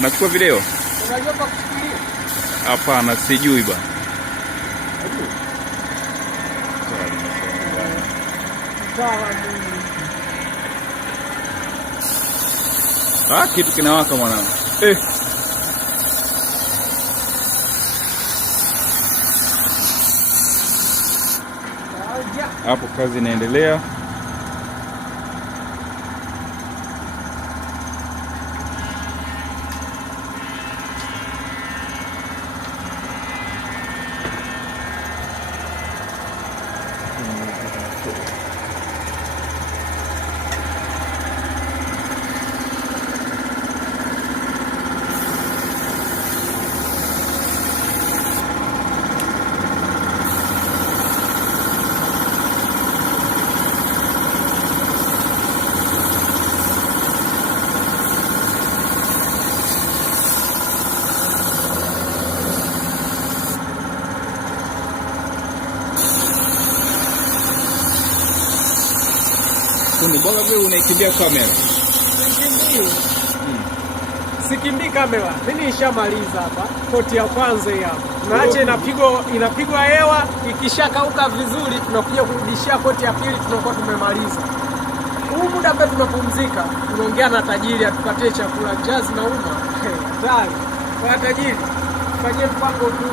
Nachukua video? Hapana, sijui bwana. Kitu kinawaka mwanangu. Hapo kazi inaendelea. Mbona wewe unaikimbia kamera? Sikimbii kamera. Mimi nishamaliza hapa. Koti ya kwanza hii hapa. Tunaacha inapigwa hewa, ikishakauka vizuri tunakuja kurudishia koti ya pili, tunakuwa tumemaliza. Huu muda ambao tunapumzika, tunaongea na tajiri atupatie chakula, jazi na uma. Tayari. Kwa tajiri, fanyie mpango tu.